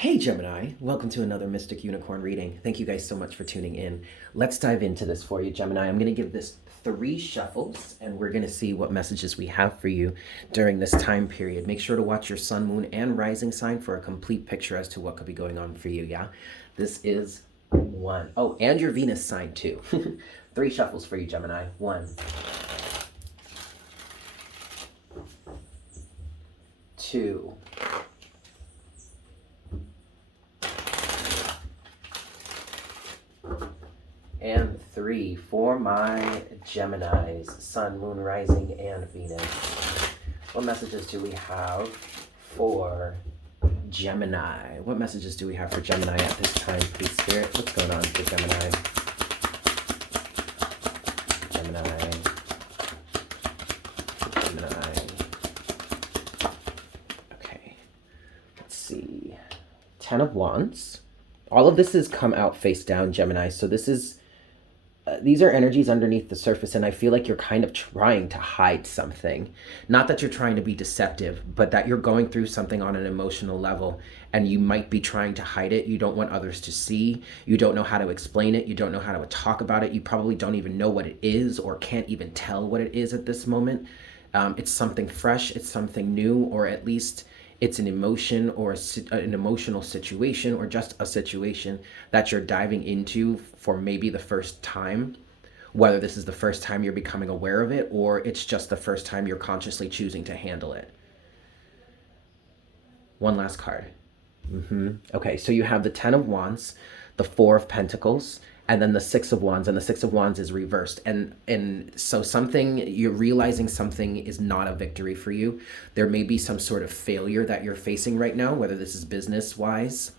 Hey Gemini, welcome to another Mystic Unicorn reading. Thank you guys so much for tuning in. Let's dive into this for you, Gemini. I'm going to give this 3 shuffles and we're going to see what messages we have for you during this time period. Make sure to watch your sun, moon, and rising sign for a complete picture as to what could be going on for you, yeah? This is 1. Oh, and your Venus sign too. 3 shuffles for you, Gemini. 1, 2, and 3 for my Geminis, Sun, Moon, Rising, and Venus. What messages do we have for Gemini? What messages do we have for Gemini at this time, please, Spirit? What's going on for Gemini? Gemini. Gemini. Okay. Let's see. 10 of Wands. All of this has come out face down, Gemini. So this is these are energies underneath the surface, and I feel like you're kind of trying to hide something. Not that you're trying to be deceptive, but that you're going through something on an emotional level, and you might be trying to hide it. You don't want others to see. You don't know how to explain it. You don't know how to talk about it. You probably don't even know what it is or can't even tell what it is at this moment. It's something fresh. It's something new, or at least it's an emotion or an emotional situation or just a situation that you're diving into for maybe the first time, whether this is the first time you're becoming aware of it or it's just the first time you're consciously choosing to handle it. One last card. Okay, so you have the 10 of Wands, the 4 of Pentacles, and then the 6 of Wands, and the 6 of Wands is reversed. And so you're realizing something is not a victory for you. There may be some sort of failure that you're facing right now, whether this is business-wise,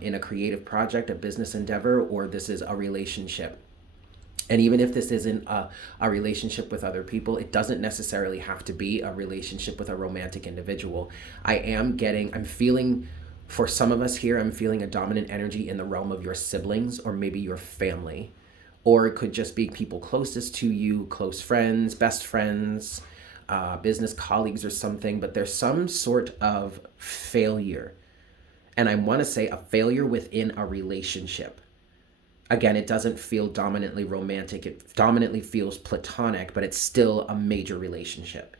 in a creative project, a business endeavor, or this is a relationship. And even if this isn't a relationship with other people, it doesn't necessarily have to be a relationship with a romantic individual. I'm feeling, for some of us here, I'm feeling a dominant energy in the realm of your siblings or maybe your family. Or it could just be people closest to you, close friends, best friends, business colleagues or something. But there's some sort of failure. And I want to say a failure within a relationship. Again, it doesn't feel dominantly romantic. It dominantly feels platonic, but it's still a major relationship.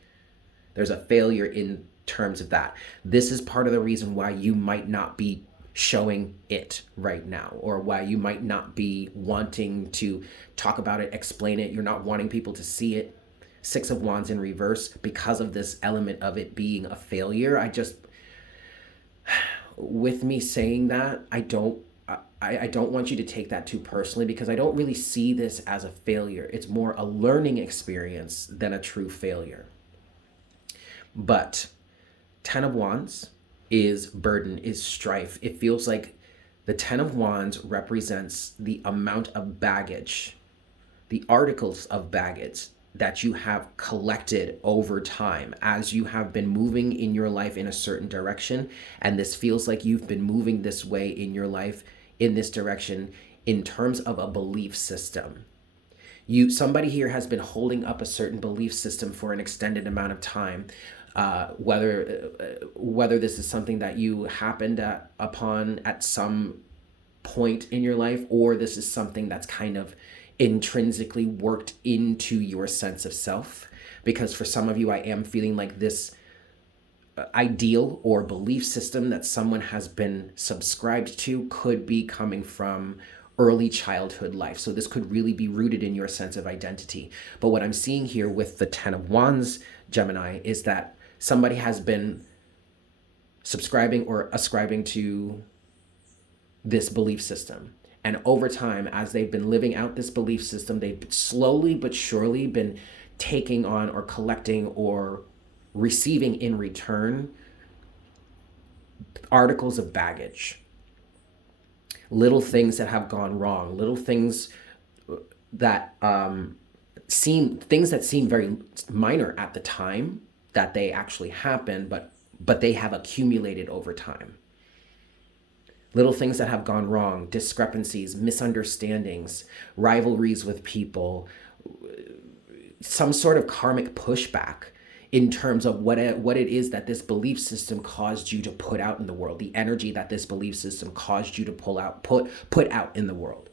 There's a failure in terms of that. This is part of the reason why you might not be showing it right now, or why you might not be wanting to talk about it, explain it. You're not wanting people to see it. 6 of Wands in reverse, because of this element of it being a failure. With me saying that, I don't want you to take that too personally, because I don't really see this as a failure. It's more a learning experience than a true failure. But 10 of Wands is burden, is strife. It feels like the 10 of Wands represents the amount of baggage, the articles of baggage that you have collected over time as you have been moving in your life in a certain direction. And this feels like you've been moving this way in your life, in this direction, in terms of a belief system. Somebody here has been holding up a certain belief system for an extended amount of time. Whether this is something that you happened upon at some point in your life, or this is something that's kind of intrinsically worked into your sense of self. Because for some of you, I am feeling like this ideal or belief system that someone has been subscribed to could be coming from early childhood life. So this could really be rooted in your sense of identity. But what I'm seeing here with the 10 of Wands, Gemini, is that somebody has been subscribing or ascribing to this belief system. And over time, as they've been living out this belief system, they've slowly but surely been taking on or collecting or receiving in return articles of baggage. Little things that have gone wrong, little things that seem very minor at the time that they actually happen, but they have accumulated over time. Little things that have gone wrong, discrepancies, misunderstandings, rivalries with people, some sort of karmic pushback in terms of what it is that this belief system caused you to put out in the world, the energy that this belief system caused you to put out in the world.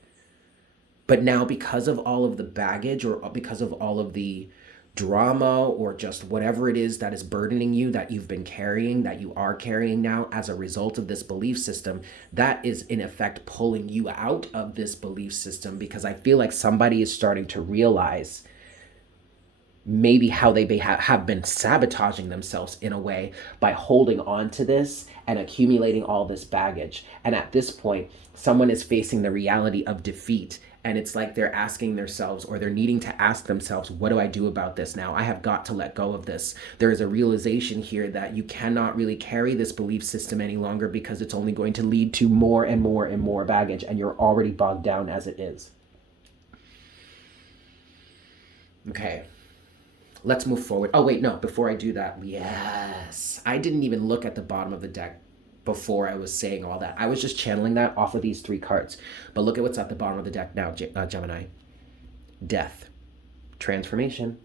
But now, because of all of the baggage, or because of all of the drama, or just whatever it is that is burdening you, that you've been carrying, that you are carrying now as a result of this belief system, that is in effect pulling you out of this belief system, because I feel like somebody is starting to realize maybe how they have been sabotaging themselves in a way by holding on to this and accumulating all this baggage. And at this point, someone is facing the reality of defeat. And it's like they're asking themselves, or they're needing to ask themselves, what do I do about this now? I have got to let go of this. There is a realization here that you cannot really carry this belief system any longer, because it's only going to lead to more and more and more baggage, and you're already bogged down as it is. Okay. Let's move forward. Oh, wait, no, before I do that, yes. I didn't even look at the bottom of the deck before I was saying all that. I was just channeling that off of these 3 cards. But look at what's at the bottom of the deck now, Gemini. Death. Transformation.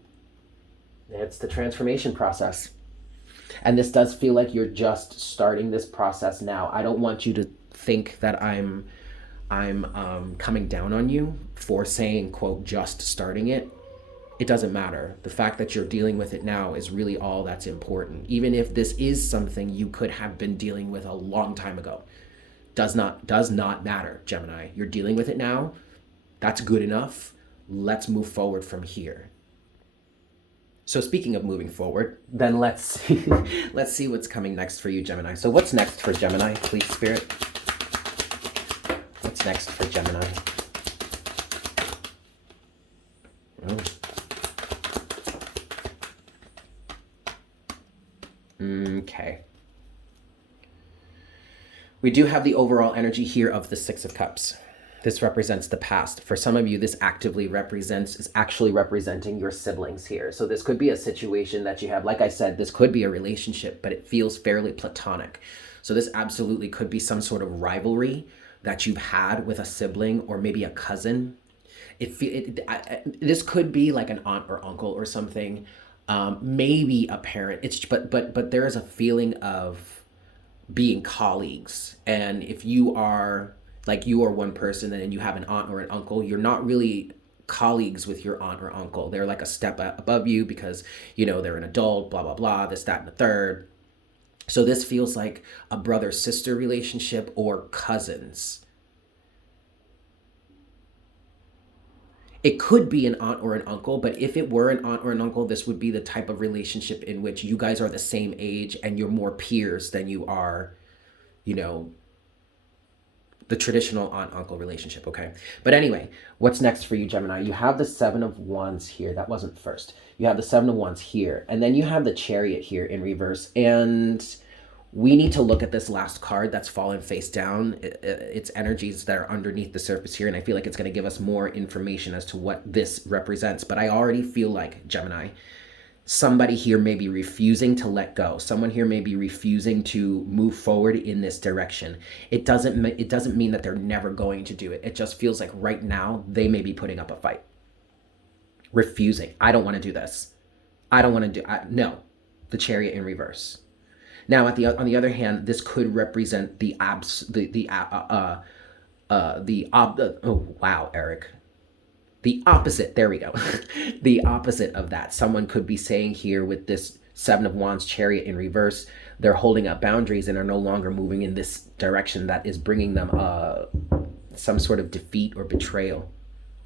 It's the transformation process. And this does feel like you're just starting this process now. I don't want you to think that I'm coming down on you for saying, quote, just starting it. It doesn't matter. The fact that you're dealing with it now is really all that's important. Even if this is something you could have been dealing with a long time ago, does not matter, Gemini. You're dealing with it now. That's good enough. Let's move forward from here. So speaking of moving forward, then let's see what's coming next for you, Gemini. So what's next for Gemini, please, Spirit? What's next for Gemini? Oh. Okay. We do have the overall energy here of the 6 of Cups. This represents the past. For some of you, this is actually representing your siblings here. So this could be a situation that you have. Like I said, this could be a relationship, but it feels fairly platonic. So this absolutely could be some sort of rivalry that you've had with a sibling, or maybe a cousin. This could be like an aunt or uncle or something. Maybe a parent. But there is a feeling of being colleagues. And if you are one person and you have an aunt or an uncle, you're not really colleagues with your aunt or uncle. They're like a step above you, because they're an adult, blah blah blah, this, that, and the third. So this feels like a brother-sister relationship, or cousins. It could be an aunt or an uncle, but if it were an aunt or an uncle, this would be the type of relationship in which you guys are the same age and you're more peers than you are, the traditional aunt-uncle relationship, okay? But anyway, what's next for you, Gemini? You have the 7 of Wands here. That wasn't first. You have the 7 of Wands here, and then you have the Chariot here in reverse, and we need to look at this last card that's fallen face down. It's energies that are underneath the surface here, and I feel like it's going to give us more information as to what this represents. But I already feel like, Gemini, somebody here may be refusing to let go. Someone here may be refusing to move forward in this direction. It doesn't mean that they're never going to do it. It just feels like right now they may be putting up a fight. Refusing. I don't want to do this. I don't want to do. No. The Chariot in reverse. Now, on the other hand, this could represent oh wow, Eric. The opposite, there we go. The opposite of that. Someone could be saying here with this 7 of Wands Chariot in reverse, they're holding up boundaries and are no longer moving in this direction that is bringing them some sort of defeat or betrayal,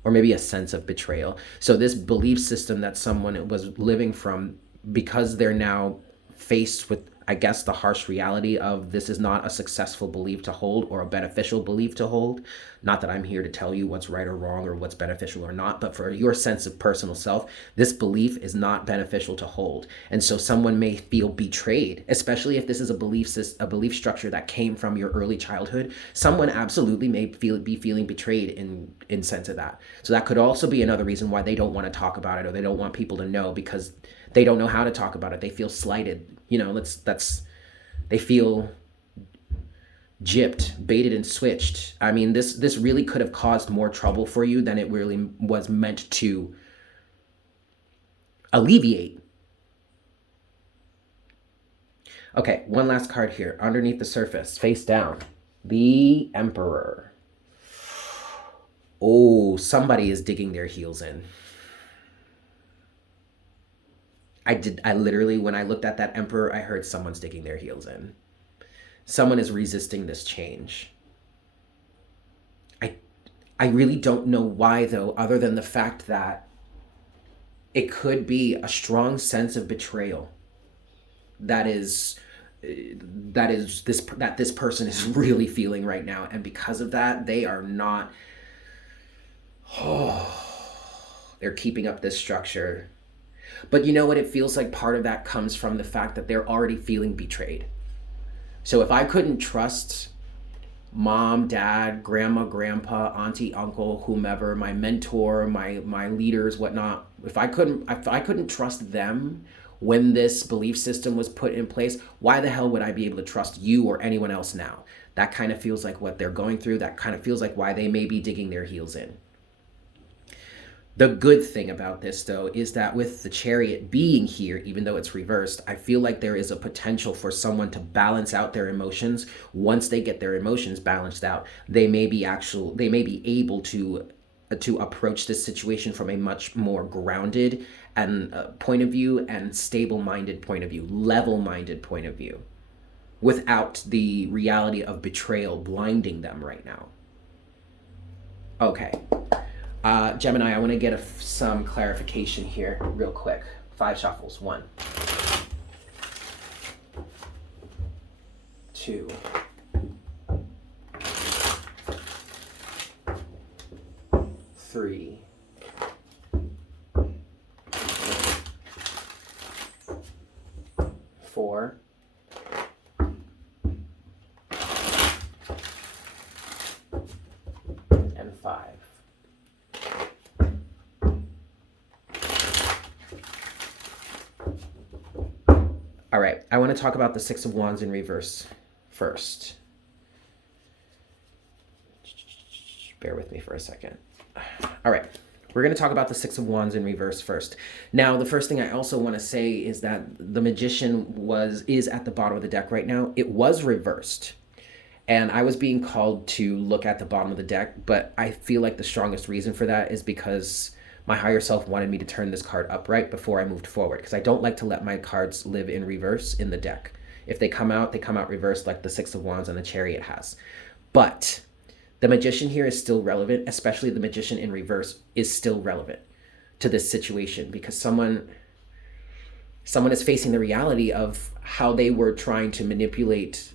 or maybe a sense of betrayal. So this belief system that someone was living from, because they're now faced with, I guess, the harsh reality of this is not a successful belief to hold, or a beneficial belief to hold. Not that I'm here to tell you what's right or wrong, or what's beneficial or not, but for your sense of personal self, this belief is not beneficial to hold. And so someone may feel betrayed, especially if this is a belief structure that came from your early childhood. Someone absolutely may be feeling betrayed in sense of that. So that could also be another reason why they don't want to talk about it, or they don't want people to know, because they don't know how to talk about it. They feel slighted. They feel gypped, baited and switched. I mean, this really could have caused more trouble for you than it really was meant to alleviate. Okay, one last card here. Underneath the surface, face down. The Emperor. Oh, somebody is digging their heels in. I literally, when I looked at that Emperor, I heard someone's digging their heels in. Someone is resisting this change. I really don't know why, though, other than the fact that it could be a strong sense of betrayal that this person is really feeling right now, and because of that, they are not. They're keeping up this structure. But you know what? It feels like part of that comes from the fact that they're already feeling betrayed. So if I couldn't trust mom, dad, grandma, grandpa, auntie, uncle, whomever, my mentor, my leaders, whatnot, if I couldn't trust them when this belief system was put in place, why the hell would I be able to trust you or anyone else now? That kind of feels like what they're going through. That kind of feels like why they may be digging their heels in. The good thing about this, though, is that with the Chariot being here, even though it's reversed, I feel like there is a potential for someone to balance out their emotions. Once they get their emotions balanced out, they may be able to approach this situation from a much more grounded and point of view, and stable-minded point of view, level-minded point of view, without the reality of betrayal blinding them right now. Okay. Gemini, I want to get some clarification here real quick. 5 shuffles. 1, 2, 3, 4, and 5. All right, I want to talk about the 6 of Wands in reverse first. Bear with me for a second. All right, we're going to talk about the 6 of Wands in reverse first. Now, the first thing I also want to say is that the Magician is at the bottom of the deck right now. It was reversed, and I was being called to look at the bottom of the deck, but I feel like the strongest reason for that is because my higher self wanted me to turn this card upright before I moved forward, because I don't like to let my cards live in reverse in the deck. If they come out reversed like the 6 of Wands and the Chariot has. But the Magician here is still relevant, especially the Magician in reverse is still relevant to this situation, because someone is facing the reality of how they were trying to manipulate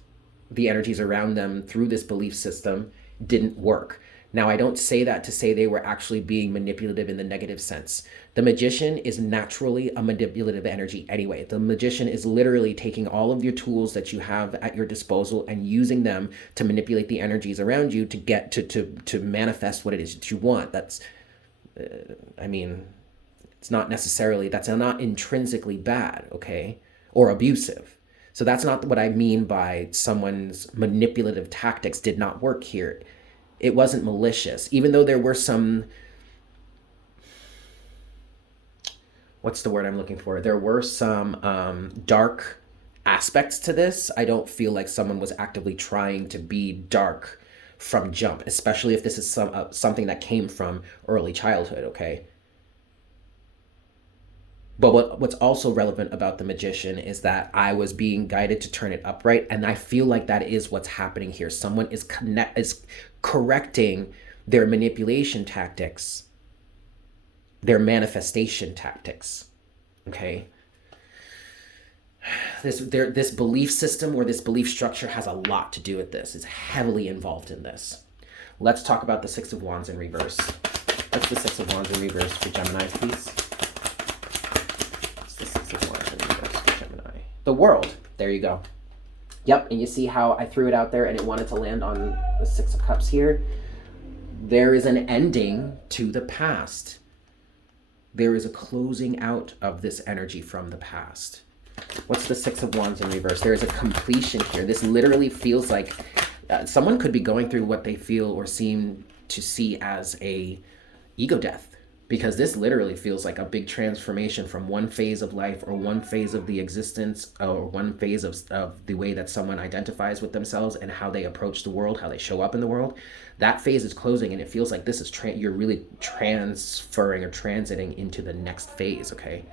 the energies around them through this belief system didn't work. Now, I don't say that to say they were actually being manipulative in the negative sense. The Magician is naturally a manipulative energy anyway. The Magician is literally taking all of your tools that you have at your disposal and using them to manipulate the energies around you to get to manifest what it is that you want. That's, it's not necessarily, that's not intrinsically bad, okay, or abusive. So that's not what I mean by someone's manipulative tactics did not work here. It wasn't malicious, even though there were some, what's the word I'm looking for? There were some dark aspects to this. I don't feel like someone was actively trying to be dark from jump, especially if this is something that came from early childhood, okay? But what's also relevant about the Magician is that I was being guided to turn it upright, and I feel like that is what's happening here. Someone is correcting their manipulation tactics, their manifestation tactics, okay? This belief system or this belief structure has a lot to do with this. It's heavily involved in this. Let's talk about the 6 of Wands in reverse. What's the 6 of Wands in reverse for Gemini, please? The World. There you go. Yep, and you see how I threw it out there and it wanted to land on the 6 of Cups here? There is an ending to the past. There is a closing out of this energy from the past. What's the 6 of Wands in reverse? There is a completion here. This literally feels like someone could be going through what they feel or seem to see as a ego death. because this literally feels like a big transformation from one phase of life or one phase of the existence or one phase of the way that someone identifies with themselves and how they approach the world, how they show up in the world. That phase is closing, and it feels like this is you're really transferring or transiting into the next phase. Okay.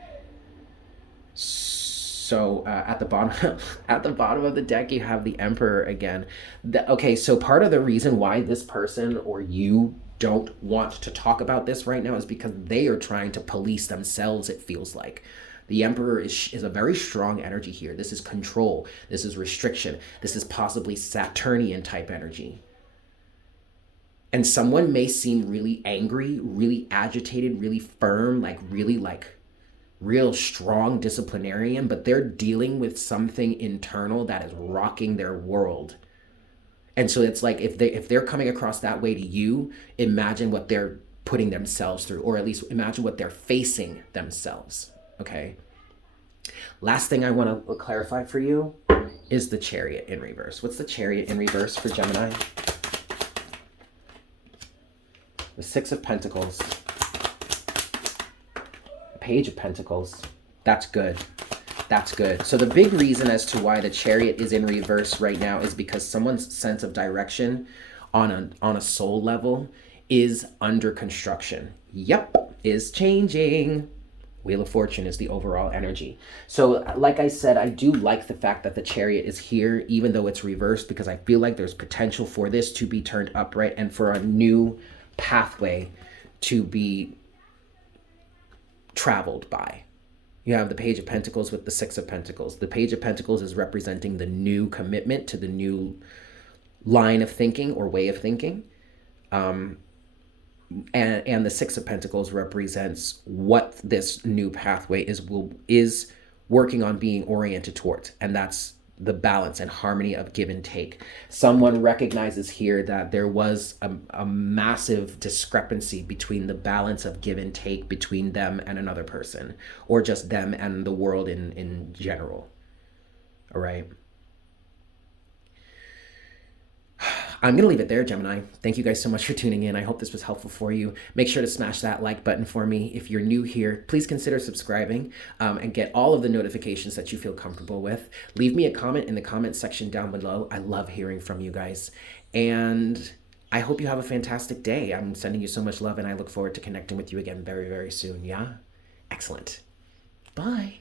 So at the bottom, at the bottom of the deck, you have the Emperor again. Okay, so part of the reason why this person or you don't want to talk about this right now is because they are trying to police themselves. It feels like the Emperor is a very strong energy here. This is control. This is restriction. This is possibly Saturnian type energy. And someone may seem really angry, really agitated, really firm, like really like real strong disciplinarian, but they're dealing with something internal that is rocking their world. And so it's like if they're coming across that way to you, imagine what they're putting themselves through, or at least imagine what they're facing themselves. Okay. Last thing I want to clarify for you is the Chariot in reverse. What's the Chariot in reverse for Gemini? The Six of Pentacles. Page of Pentacles. That's good. That's good. So the big reason as to why the Chariot is in reverse right now is because someone's sense of direction on a soul level is under construction. Yep, is changing. Wheel of Fortune is the overall energy. So like I said, I do like the fact that the Chariot is here, even though it's reversed, because I feel like there's potential for this to be turned upright and for a new pathway to be traveled by. You have the Page of Pentacles with the Six of Pentacles. The Page of Pentacles is representing the new commitment to the new line of thinking or way of thinking. And the Six of Pentacles represents what this new pathway is working on being oriented towards. And that's the balance and harmony of give and take. Someone recognizes here that there was a massive discrepancy between the balance of give and take between them and another person, or just them and the world in general. All right. I'm going to leave it there, Gemini. Thank you guys so much for tuning in. I hope this was helpful for you. Make sure to smash that like button for me. If you're new here, please consider subscribing and get all of the notifications that you feel comfortable with. Leave me a comment in the comment section down below. I love hearing from you guys. And I hope you have a fantastic day. I'm sending you so much love, and I look forward to connecting with you again very, very soon. Yeah? Excellent. Bye.